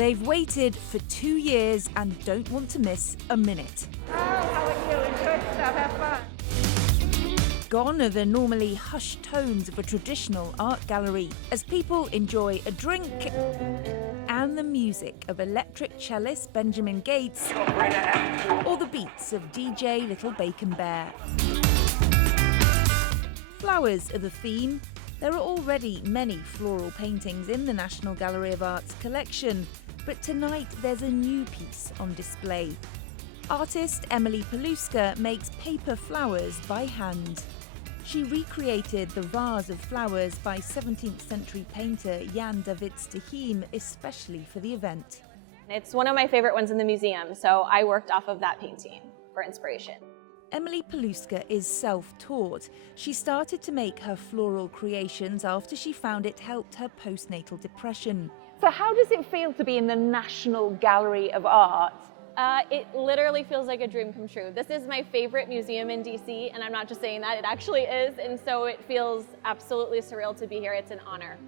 They've waited for 2 years and don't want to miss a minute. Oh, how are you? Enjoy stuff, have fun. Gone are the normally hushed tones of a traditional art gallery as people enjoy a drink and the music of electric cellist Benjamin Gates or the beats of DJ Little Bacon Bear. Flowers are the theme. There are already many floral paintings in the National Gallery of Art's collection, but tonight there's a new piece on display. Artist Emily Paluska makes paper flowers by hand. She recreated the vase of flowers by 17th century painter Jan Davids de Heem, especially for the event. It's one of my favorite ones in the museum, so I worked off of that painting for inspiration. Emily Paluska is self-taught. She started to make her floral creations after she found it helped her postnatal depression. So how does it feel to be in the National Gallery of Art? It literally feels like a dream come true. This is my favorite museum in DC, and I'm not just saying that, it actually is, and so it feels absolutely surreal to be here. It's an honor.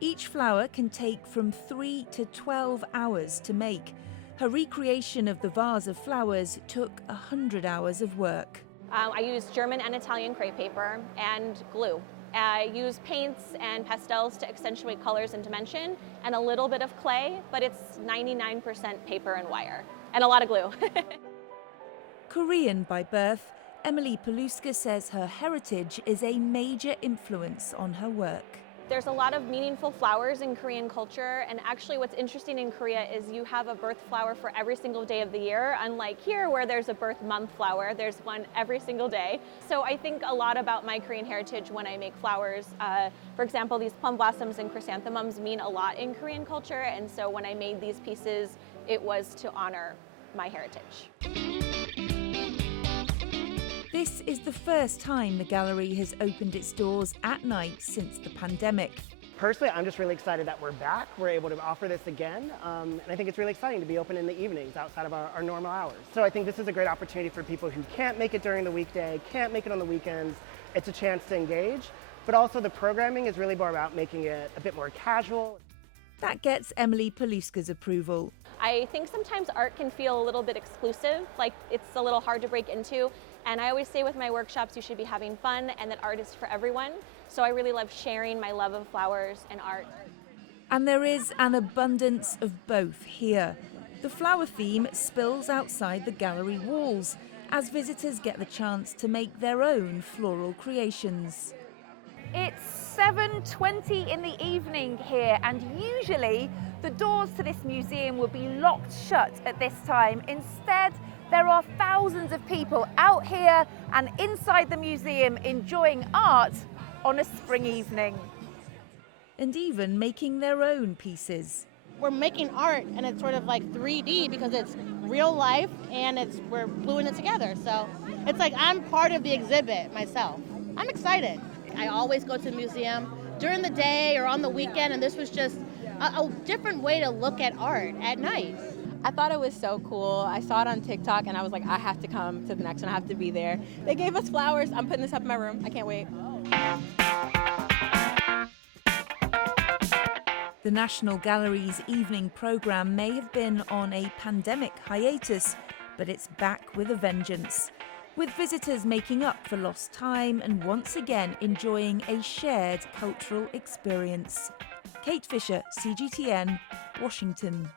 Each flower can take from 3 to 12 hours to make. Her recreation of the vase of flowers took 100 hours of work. I used German and Italian crepe paper and glue. I use paints and pastels to accentuate colors and dimension, and a little bit of clay, but it's 99% paper and wire, and a lot of glue. Korean by birth, Emily Paluska says her heritage is a major influence on her work. There's a lot of meaningful flowers in Korean culture, and actually what's interesting in Korea is you have a birth flower for every single day of the year, unlike here where there's a birth month flower, there's one every single day. So I think a lot about my Korean heritage when I make flowers. For example, these plum blossoms and chrysanthemums mean a lot in Korean culture, and so when I made these pieces, it was to honor my heritage. This is the first time the gallery has opened its doors at night since the pandemic. Personally, I'm just really excited that we're back. We're able to offer this again, and I think it's really exciting to be open in the evenings outside of our normal hours. So I think this is a great opportunity for people who can't make it during the weekday, can't make it on the weekends. It's a chance to engage, but also the programming is really more about making it a bit more casual. That gets Emily Paluska's approval. I think sometimes art can feel a little bit exclusive, like it's a little hard to break into. And I always say with my workshops, you should be having fun and that art is for everyone. So I really love sharing my love of flowers and art. And there is an abundance of both here. The flower theme spills outside the gallery walls as visitors get the chance to make their own floral creations. It's 7:20 in the evening here, and usually the doors to this museum would be locked shut at this time. Instead, there are thousands of people out here and inside the museum enjoying art on a spring evening. And even making their own pieces. We're making art, and it's sort of like 3D because it's real life and we're gluing it together. So it's like I'm part of the exhibit myself. I'm excited. I always go to the museum during the day or on the weekend, and this was just a different way to look at art at night. I thought it was so cool. I saw it on TikTok and I was like, I have to come to the next one. I have to be there. They gave us flowers. I'm putting this up in my room. I can't wait. The National Gallery's evening programme may have been on a pandemic hiatus, but it's back with a vengeance, with visitors making up for lost time and once again enjoying a shared cultural experience. Kate Fisher, CGTN, Washington.